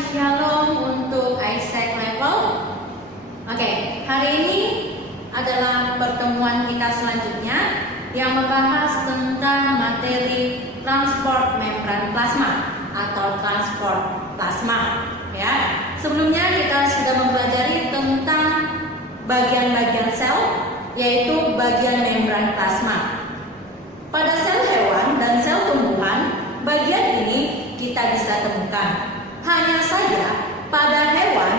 Shalom untuk Isaac Level. Oke, hari ini adalah pertemuan kita selanjutnya yang membahas tentang materi transport membran plasma atau transport plasma. Ya, sebelumnya kita sudah mempelajari tentang bagian-bagian sel, yaitu bagian membran plasma. Pada sel hewan dan sel tumbuhan, bagian ini kita bisa temukan. Hanya saja pada hewan,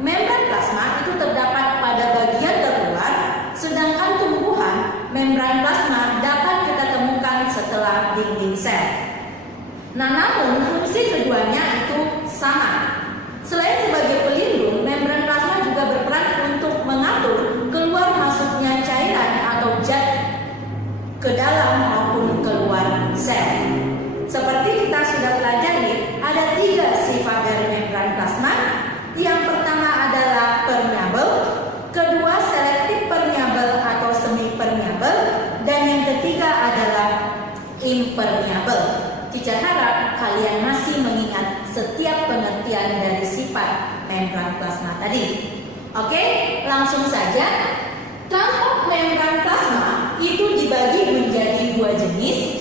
membran plasma itu terdapat pada bagian terluar, sedangkan tumbuhan, membran plasma dapat kita temukan setelah dinding sel. Nah, namun fungsi keduanya itu sama. Selain sebagai pelindung, membran plasma juga berperan untuk mengatur keluar masuknya cairan atau zat ke dalam maupun keluar sel. Seperti kita sudah pelajari, ada 3 sifat dari membran plasma. Yang pertama adalah permeabel, kedua selektif permeabel atau semi permeabel, dan yang ketiga adalah impermeabel. Cica harap kalian masih mengingat setiap pengertian dari sifat membran plasma tadi. Oke, langsung saja. Transport membran plasma itu dibagi menjadi 2 jenis.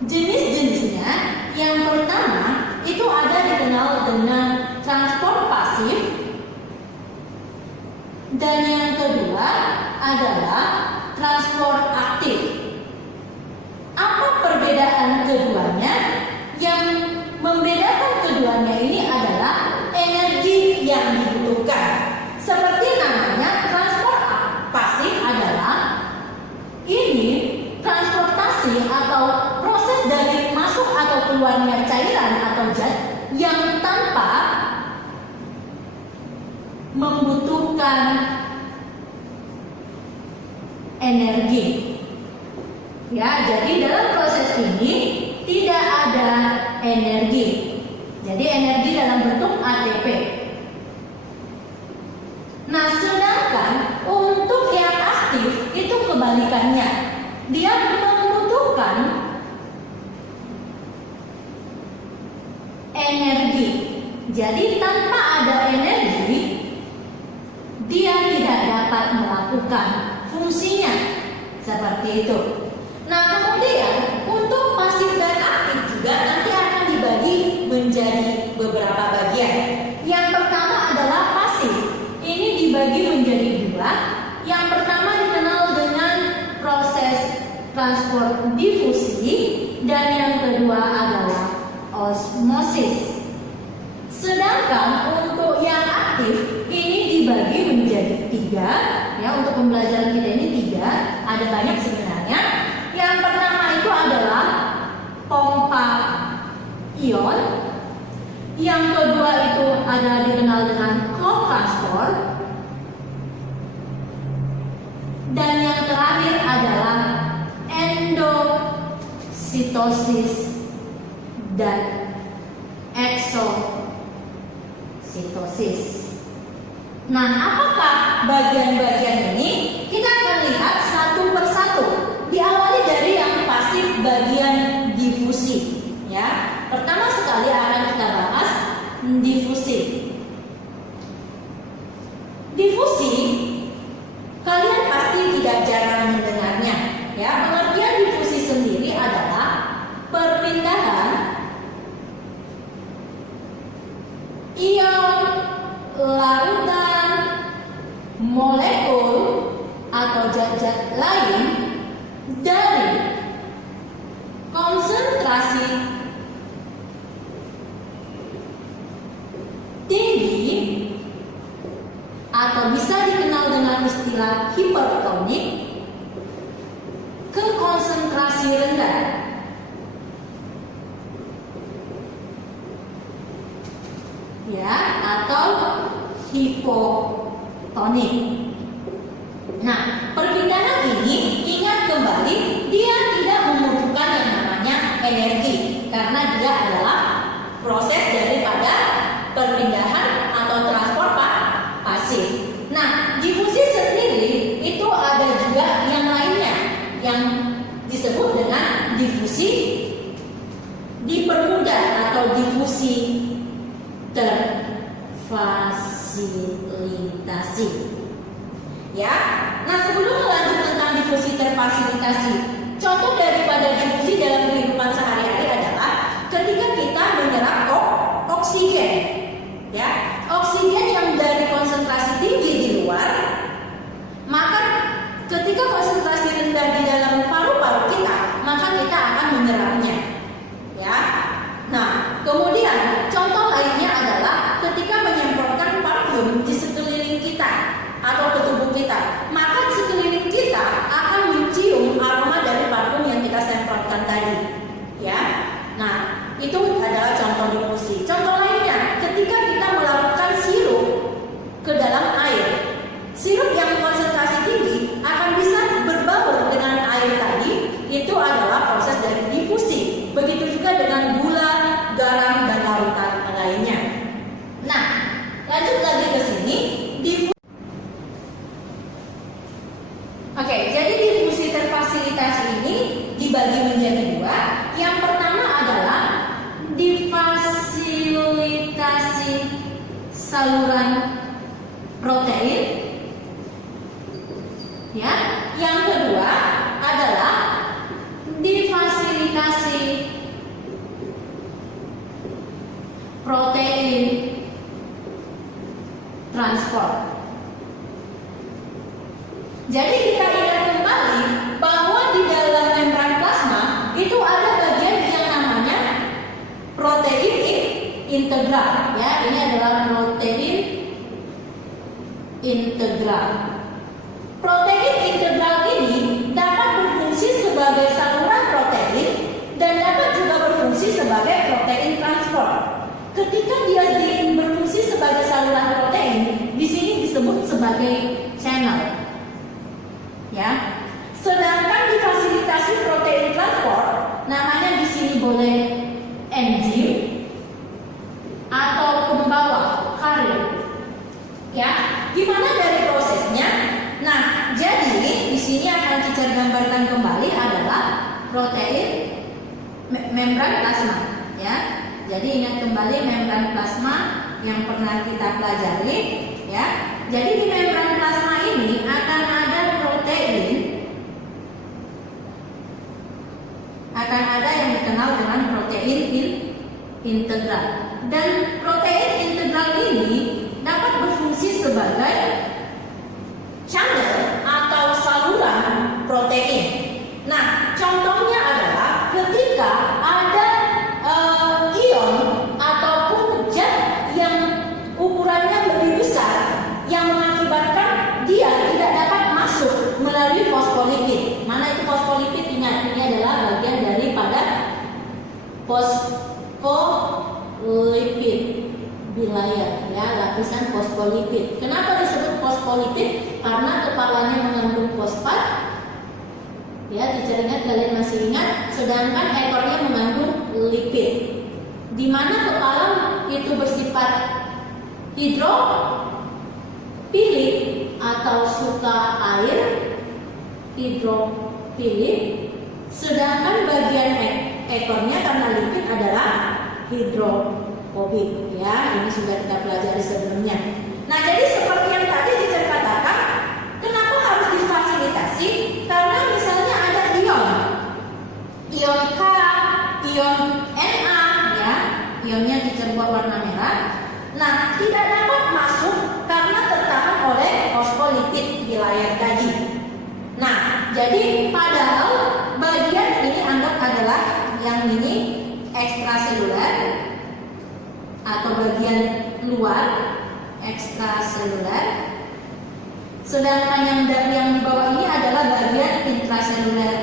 Jenis-jenisnya yang pertama itu ada dikenal dengan transport pasif, dan yang kedua adalah transport aktif. Apa perbedaan keduanya? Yang membedakan keduanya ini adalah energi yang dibutuhkan. Seperti namanya, transport pasif adalah ini transportasi atau proses dari masuk atau keluarnya cairan atau zat yang tanpa membutuhkan energi. Ya, jadi dalam proses ini tidak ada energi. Jadi energi dalam bentuk ATP. Nah, sedangkan untuk yang aktif itu kebalikannya. Dia membutuhkan energi. Jadi tanpa ada energi, dia tidak dapat melakukan fungsinya. Seperti itu. Nah, kemudian untuk pasif dan aktif juga nanti akan dibagi menjadi beberapa bagian. Yang pertama adalah pasif. Ini dibagi menjadi 2. Yang pertama dikenal dengan proses transport difusi, dan yang kedua adalah osmosis. Sedangkan untuk yang aktif ini dibagi menjadi 3. Ya, untuk pembelajaran kita ini 3. Ada banyak sebenarnya. Yang pertama itu adalah pompa ion. Yang kedua itu adalah dikenal dengan clot transport. Dan yang terakhir adalah endositosis dan exositosis. Nah, apakah bagian-bagian ini? Kita akan lihat satu persatu. Diawali dari yang pasif, bagian difusi. Ya, pertama sekali akan kita bahas difusi. Difusi, kalian pasti tidak jarang mendengarnya. Ya, pengertian difusi sendiri adalah perpindahan ion, larutan, molekul atau zat-zat lain dari konsentrasi tinggi atau bisa dikenal dengan istilah hipertonik ke konsentrasi rendah. Ya, atau hipotonik. Nah, perpindahan ini ingat kembali, dia tidak membutuhkan yang namanya energi karena dia adalah proses daripada perpindahan atau transport pasif. Nah, difusi sendiri itu ada juga yang lainnya yang disebut dengan difusi dipermudah atau difusi terfasilitasi. Ya. Nah, sebelum melanjut tentang difusi terfasilitasi, contoh daripada difusi dalam kehidupan sehari-hari adalah ketika kita menyerap oksigen. Ya, oksigen yang dari konsentrasi tinggi di luar, maka ketika konsentrasi rendah di dalam paru-paru kita, maka kita akan menyerapnya. Ya. Nah, kemudian contoh lainnya adalah ketika menyemprotkan parfum di sekeliling kita atau ke tubuh kita, maka sekeliling kita akan mencium aroma dari parfum yang kita semprotkan tadi. Ya. Nah, itu adalah contoh difusi. Contoh lainnya, ketika kita melarutkan sirup ke dalam air, sirup yang konsentrasi tinggi akan bisa berbaur dengan air tadi. Itu adalah proses dari difusi. Begitu juga dengan gula, garam, dan larutan lainnya. Nah, lanjut lagi ke sini. Oke, jadi difusi terfasilitasi ini dibagi menjadi dua. Yang pertama adalah difasilitasi saluran protein. Ya, yang kedua adalah difasilitasi protein transport. Jadi kita ingat kembali bahwa di dalam membran plasma itu ada bagian yang namanya protein integral. Ya, ini adalah protein integral. Protein integral ini dapat berfungsi sebagai saluran protein dan dapat juga berfungsi sebagai protein transport. Ketika dia berfungsi sebagai saluran protein, di sini disebut sebagai channel. Ya. Sedangkan difasilitasi protein transport, namanya di sini boleh enzim atau pembawa karir. Ya, gimana dari prosesnya? Nah, jadi di sini akan kita gambarkan kembali adalah protein membran plasma. Ya, jadi ingat kembali membran plasma yang pernah kita pelajari. Ya, jadi di membran plasma ini akan ada yang dikenal dengan protein integral. Dan protein integral ini dapat berfungsi sebagai channel atau saluran protein. Nah, contohnya adalah ketika ada ion ataupun zat yang ukurannya lebih besar yang mengakibatkan dia tidak dapat masuk melalui fosfolipid. Mana itu fosfolipid? Ingat, ini adalah bagian daripada fosfolipid bilayer, ya, lapisan fosfolipid. Kenapa disebut fosfolipid? Karena kepalanya mengandung fosfat. Ya, ingat, kalian masih ingat. Sedangkan ekornya mengandung lipid. Di mana kepala itu bersifat hidrofilik atau suka air, hidrofilik. Sedangkan bagian ekornya karena lipid adalah hidrofobik. Ya, ini sudah kita pelajari sebelumnya. Nah, jadi seperti yang tadi Cicer katakan, kenapa harus difasilitasi? Karena misalnya ada ion K, ion Na, ya, ionnya Cicer buat warna merah. Nah, tidak dapat masuk karena tertahan oleh fosfolipid bilayer tadi. Nah, jadi padahal bagian ini anggap adalah yang ini ekstraseluler atau bagian luar ekstraseluler. Sedangkan yang di bawah ini adalah bagian intraseluler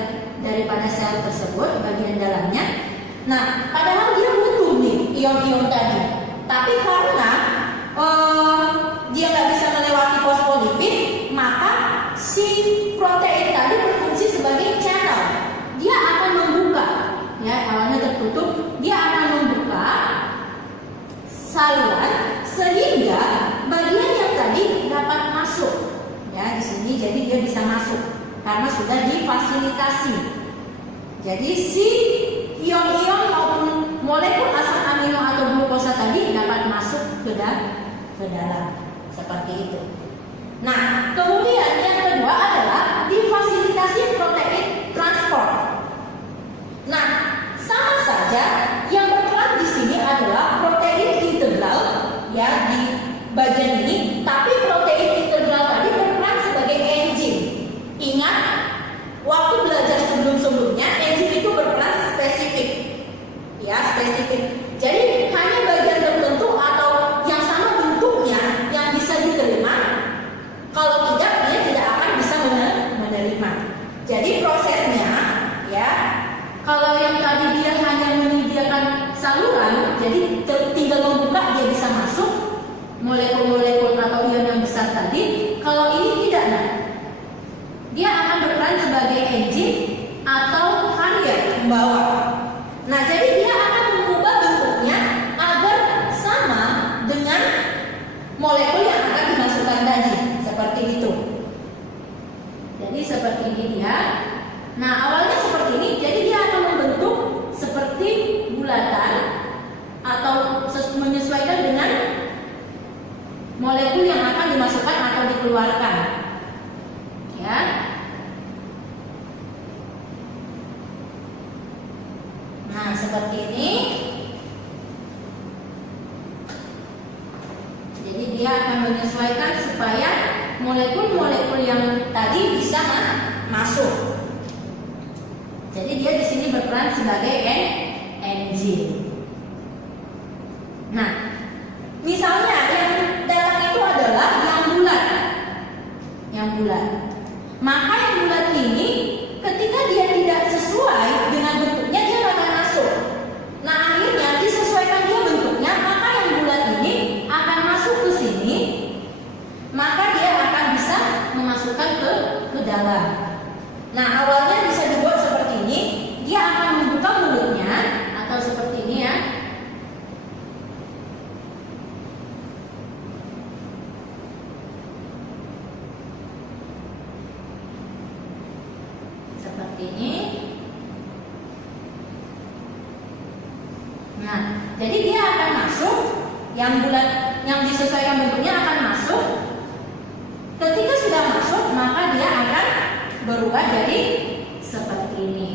daripada sel tersebut, bagian dalamnya. Nah, padahal dia butuh nih ion-ion tadi. Tapi karena dia nggak bisa melewati fosfolipid, maka si protein tadi berfungsi sebagai channel. Dia akan membuka, ya, awalnya tertutup, dia akan membuka saluran sehingga bagian yang tadi dapat masuk. Ya, di sini jadi dia bisa masuk karena sudah difasilitasi. Jadi si ion-ion maupun molekul asam amino atau glukosa tadi dapat masuk ke dalam. Seperti itu. Nah, kemudian yang kedua adalah difasilitasi protein transport. Nah, sama saja yang berperan di sini adalah protein integral ya di bagian ini, tapi protein integral tadi berperan sebagai enzim. Ingat, waktu belajar sebelum-sebelumnya enzim itu berperan spesifik. Ya, spesifik. Jadi hanya bagian tertentu atau yang sama bentuknya yang bisa diterima. Kalau tidak, dia tidak akan bisa menerima. Jadi prosesnya ya, kalau yang tadi dia hanya menyediakan saluran, jadi tinggal membuka dia bisa masuk molekul-molekul atau ion yang besar tadi. Kalau ini tidak, nah, dia akan berperan sebagai enzim atau carrier pembawa. Nah, jadi dia akan mengubah bentuknya agar sama dengan molekul yang akan dimasukkan tadi, seperti itu. Jadi seperti ini dia. Nah, awalnya seperti ini, jadi dia akan membentuk seperti bulatan atau menyesuaikan dengan molekul yang akan dimasukkan atau dikeluarkan. Ya. Nah, seperti ini. Jadi dia akan menyesuaikan supaya molekul-molekul yang tadi bisa masuk. Jadi dia di sini berperan sebagai enzim. Nah, misalnya yang datang itu adalah yang bulat. Yang bulat. Maka yang bulat ini ketika dia tidak sesuai dengan bentuknya, dia akan masuk. Nah, akhirnya disesuaikan dia bentuknya, maka yang bulat ini akan masuk ke sini, maka dia akan bisa memasukkan ke dalam. Nah, awalnya bisa dibuat seperti ini, dia akan membuka mulutnya atau seperti ini ya. Seperti ini. Nah, jadi dia akan masuk, yang bulat, yang disesuaikan bentuknya akan masuk. Ketika sudah masuk, maka dia akan berubah jadi seperti ini.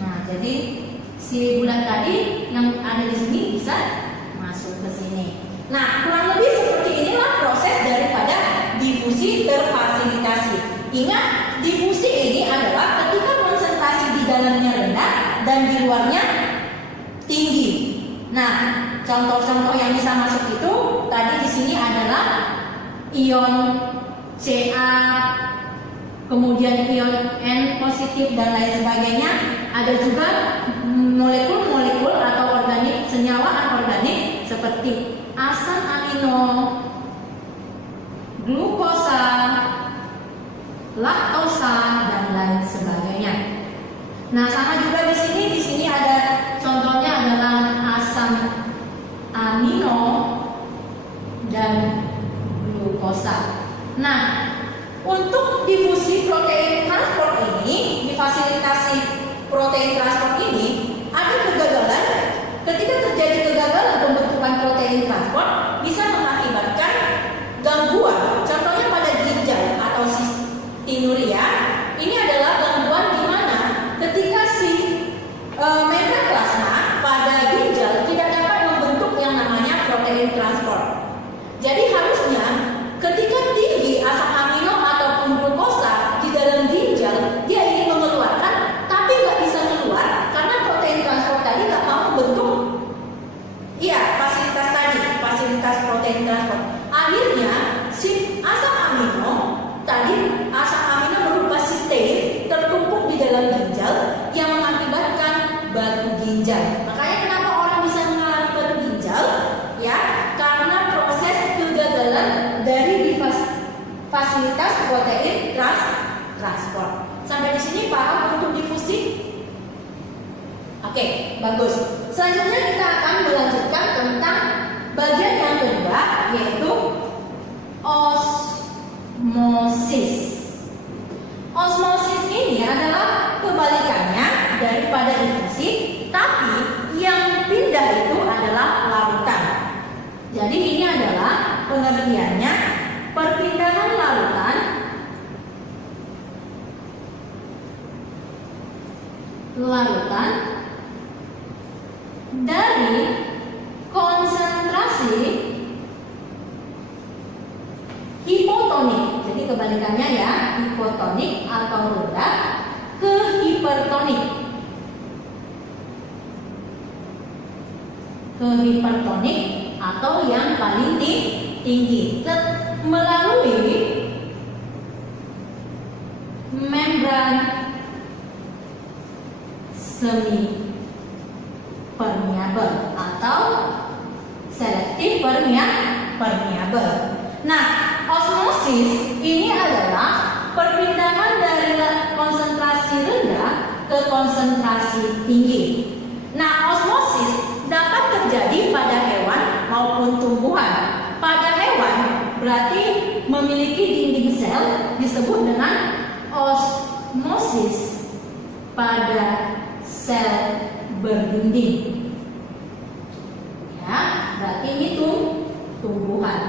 Nah, jadi si bulat tadi yang ada di sini bisa masuk ke sini. Nah, kurang lebih seperti inilah proses daripada difusi terfasilitasi. Ingat, difusi ini adalah ketika konsentrasi di dalamnya rendah dan di luarnya tinggi. Nah, contoh-contoh yang bisa masuk itu tadi di sini adalah ion Ca, kemudian ion N positif dan lain sebagainya. Ada juga molekul-molekul atau organik, senyawa anorganik seperti asam amino, glukosa, laktosa dan lain sebagainya. Nah, sama juga di sini ada contohnya adalah asam amino dan glukosa. Nah, untuk difusi protein transport ini, difasilitasi protein transport ini, ada kegagalan. Ketika terjadi kegagalan pembentukan protein transport, bisa mengakibatkan gangguan. Contohnya pada ginjal atau sistinuria. Ini adalah gangguan di mana ketika si membran plasma pada ginjal tidak dapat membentuk yang namanya protein transport. Jadi harusnya ketika tinggi asam amino ataupun glukosa di dalam ginjal, dia ingin mengeluarkan, tapi nggak bisa keluar karena protein transport tadi nggak mau membentuk. Iya, fasilitas protein transport. Akhirnya si asam amino tadi, asam amino berupa sistein tertumpuk di dalam ginjal yang mengakibatkan batu ginjal. Makanya kenapa orang bisa mengalami batu ginjal? Ya, karena proses kegagalan dari fasilitas protein transport. Sampai di sini paham untuk difusi? Oke, bagus. Selanjutnya kita akan melanjutkan tentang bagian yang kedua, yaitu osmosis. pengertiannya perpindahan larutan dari konsentrasi hipotonik. Jadi kebalikannya ya, hipotonik atau rendah ke hipertonik. Ke hipertonik atau yang paling tinggi melalui membran semi permeabel atau selektif permeabel. Nah, osmosis ini adalah perpindahan dari konsentrasi rendah ke konsentrasi tinggi. Nah, osmosis dapat terjadi pada hewan maupun tumbuhan. Pada hewan berarti memiliki dinding sel disebut dengan osmosis pada sel berdinding. Ya, berarti ini tumbuhan.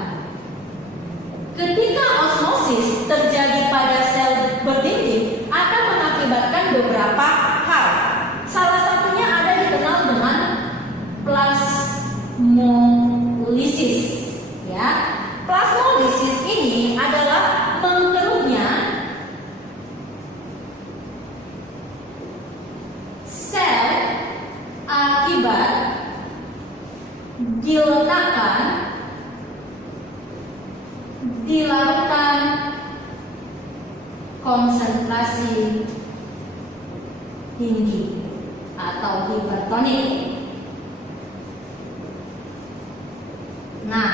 Ketika osmosis terjadi pada sel berdinding akan mengakibatkan beberapa hal. Salah satunya ada dikenal dengan plasmolisis. Ya, plasmolisis ini adalah mengkerutnya sel akibat dilakukan konsentrasi tinggi atau hipertonik. Nah,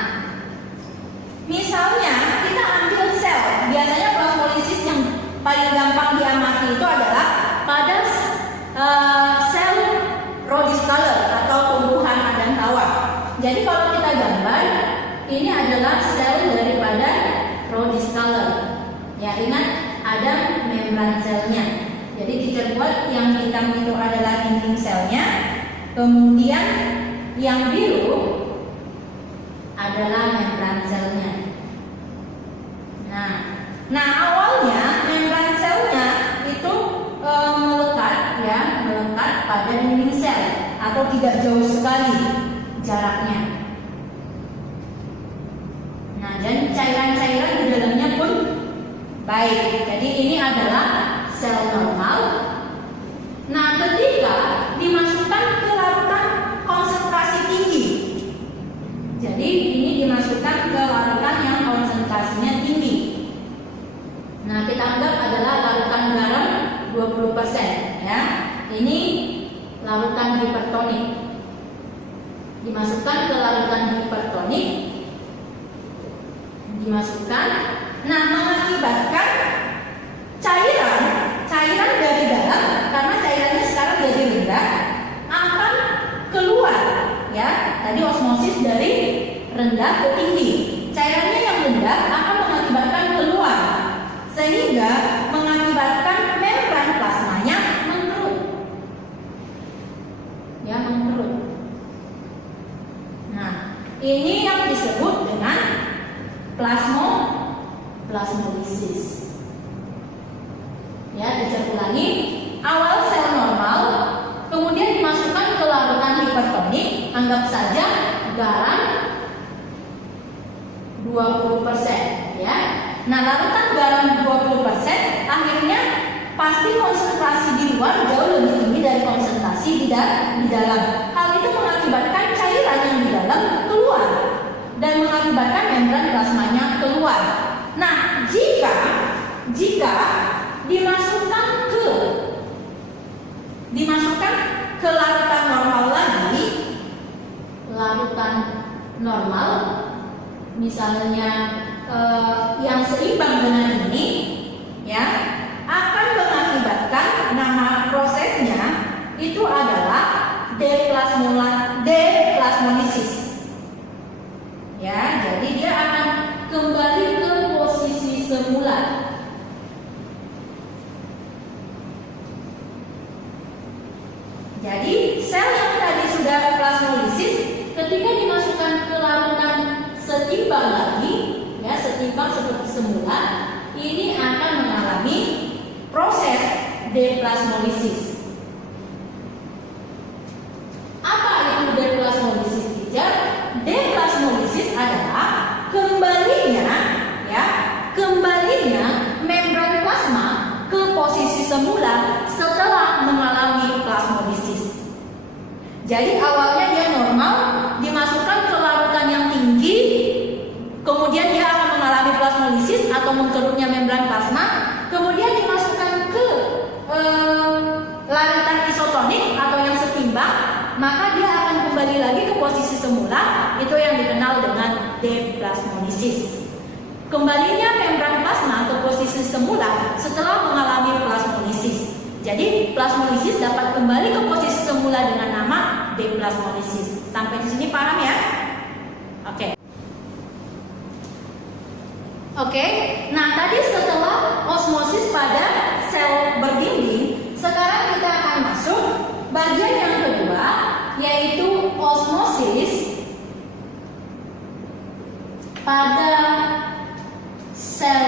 misalnya kita ambil sel, biasanya plasmolisis yang paling gampang diamati itu adalah pada sel rhodiocolor atau tumbuhan dan tawar. Jadi kalau kita gambar, ini adalah sel daripada rhodiocolor. Ya, ingat ada membran selnya. Jadi teacher buat yang hitam itu adalah dinding selnya, kemudian yang biru adalah membran selnya. Nah awalnya membran selnya itu melekat pada dinding sel atau tidak jauh sekali jaraknya. Nah, dan cairan-cairan di dalamnya pun baik. Jadi ini adalah sel normal. Nah, ketika dimasukkan ke larutan konsentrasi tinggi, jadi ini dimasukkan ke larutan yang konsentrasinya tinggi. Nah, kita anggap adalah larutan garam 20% ya. Ini larutan hipertonik. Dimasukkan ke larutan hipertonik. Dimasukkan. Nah, mengakibatkan cairan dari dalam, karena cairannya sekarang jadi rendah, akan keluar ya. Tadi osmosis dari rendah ke tinggi. Cairannya yang rendah akan mengakibatkan keluar, sehingga mengakibatkan membran plasmanya mengkerut. Ya, mengkerut. Nah, ini yang disebut dengan plasmolisis. Ya, teacher ulangi. Awal sel normal, kemudian dimasukkan ke larutan hipertonik, anggap saja garam 20% ya. Nah, larutan garam 20% akhirnya pasti konsentrasi di luar jauh lebih tinggi dari konsentrasi di dalam. Hal itu mengakibatkan cairan yang di dalam keluar dan mengakibatkan membran plasmanya keluar. Nah, jika dimasukkan ke larutan normal lagi, larutan normal misalnya yang seimbang dengan ini ya, akan mengakibatkan, nama prosesnya itu adalah deplasmolisis ya. Jadi dia akan kembali ke posisi semula. Jadi sel yang tadi sudah plasmolisis, ketika dimasukkan ke larutan setimbang lagi, seimbang seperti semula, ini akan mengalami proses deplasmolisis. Apa itu deplasmolisis, teacher? Deplasmolisis adalah kembalinya membran plasma ke posisi semula setelah mengalami plasmolisis. Jadi awalnya dia normal, dimasukkan ke larutan yang tinggi, kemudian dia akan mengalami plasmolisis atau mengkerutnya membran plasma, kemudian dimasukkan ke larutan isotonik atau yang setimbang, maka dia akan kembali lagi ke posisi semula, itu yang dikenal dengan deplasmolisis. Kembalinya membran plasma ke posisi semula setelah mengalami plasmolisis. Jadi plasmolisis dapat kembali ke posisi semula dengan nama deplasmolisis. Sampai di sini paham ya? Oke. Nah tadi setelah osmosis pada sel berdinding, sekarang kita akan masuk bagian yang kedua, yaitu osmosis pada sel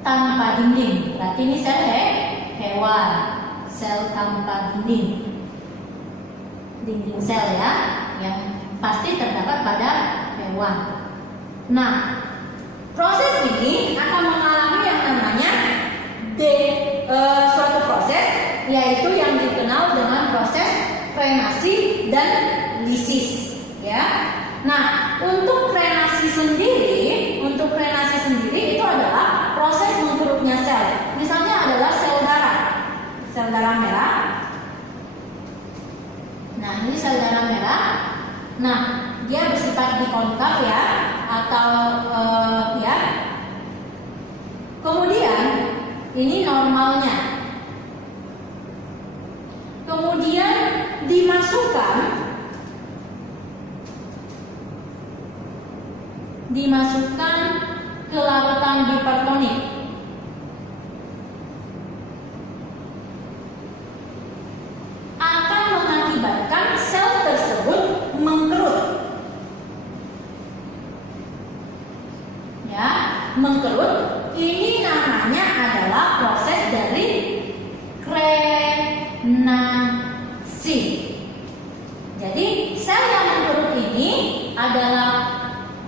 tanpa dinding. Berarti ini sel hewan, sel tanpa dinding sel ya, yang pasti terdapat pada hewan. Nah, proses ini akan mengalami yang namanya suatu proses, yaitu yang dikenal dengan proses frenasi dan lisis ya. Nah, untuk frenasi sendiri itu adalah proses mengkerutnya sel. Misalnya adalah sel darah merah. Nah, ini sel darah merah. Nah, dia bersifat dikonkav ya, atau ya. Kemudian ini normalnya. Kemudian dimasukkan ke larutan hipertonik. Akan mengakibatkan sel tersebut mengkerut. Ya, mengkerut. Ini namanya adalah proses dari krenasi. Jadi sel yang mengkerut ini adalah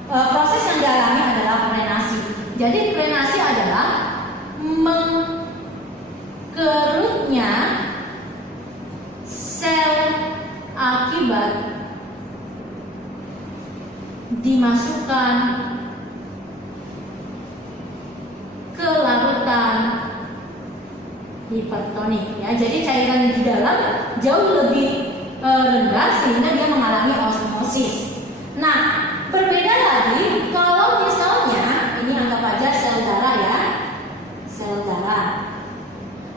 proses yang dialami adalah krenasi. Jadi krenasi adalah mengkerutnya sel akibat dimasukkan ke larutan hipertonik ya. Jadi cairan di dalam jauh lebih rendah sehingga dia mengalami osmosis. Nah, berbeda lagi kalau misalnya ini anggap aja sel darah ya, sel darah.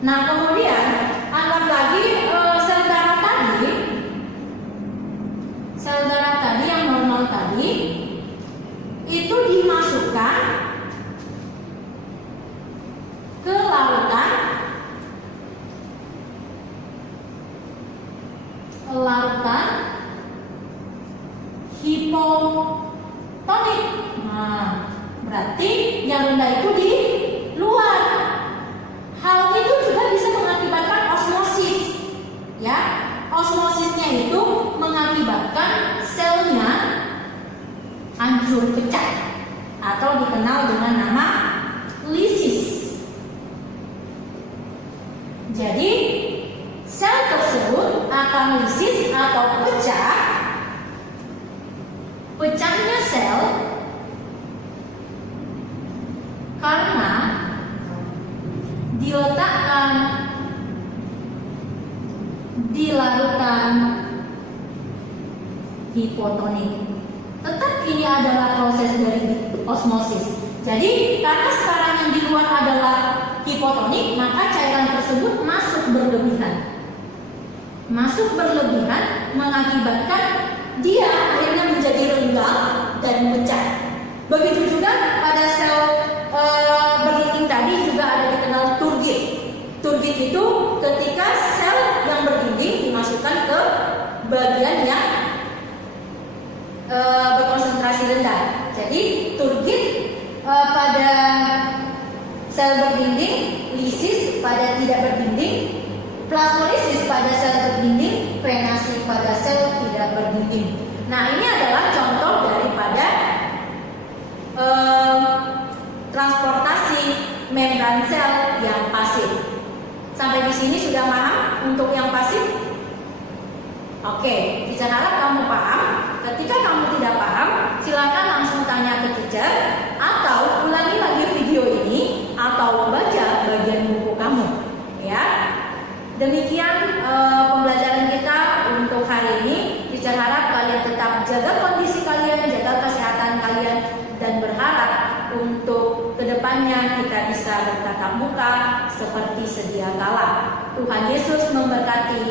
Nah, kemudian anggap lagi sel darah tadi yang normal tadi itu dimasukkan ke larutan hipotonik. Nah, berarti yang rendah itu di luar. Hal itu juga bisa mengakibatkan osmosis. Ya, osmosisnya itu mengakibatkan selnya hancur pecah atau dikenal dengan nama lisis. Jadi sel tersebut akan lisis atau pecah. Pecahnya sel karena diletakkan di larutan hipotonik. Tetap ini adalah proses dari osmosis. Jadi karena sekarang yang di luar adalah hipotonik, maka cairan tersebut masuk berlebihan mengakibatkan dia akhirnya menjadi renggang dan pecah. Begitu juga pada sel berdinding tadi juga ada dikenal turgid. Turgid itu ketika sel yang berdinding dimasukkan ke bagian yang berkonsentrasi rendah. Jadi turgid sel berdinding, lisis pada tidak berdinding, plasmolisis pada sel berdinding, frenasi pada sel tidak berdinding. Nah, ini adalah contoh daripada transportasi membran sel yang pasif. Sampai di sini sudah paham untuk yang pasif? Oke, teacher harap kamu paham. Ketika kamu tidak paham, silakan langsung tanya ke teacher atau ulangi lagi video ini atau baca bagian buku kamu, ya. Demikian pembelajaran kita untuk hari ini. Teacher harap kalian tetap jaga kondisi kalian, jaga kesehatan kalian, dan berharap untuk kedepannya kita bisa bertatap muka seperti sedia kala. Tuhan Yesus memberkati.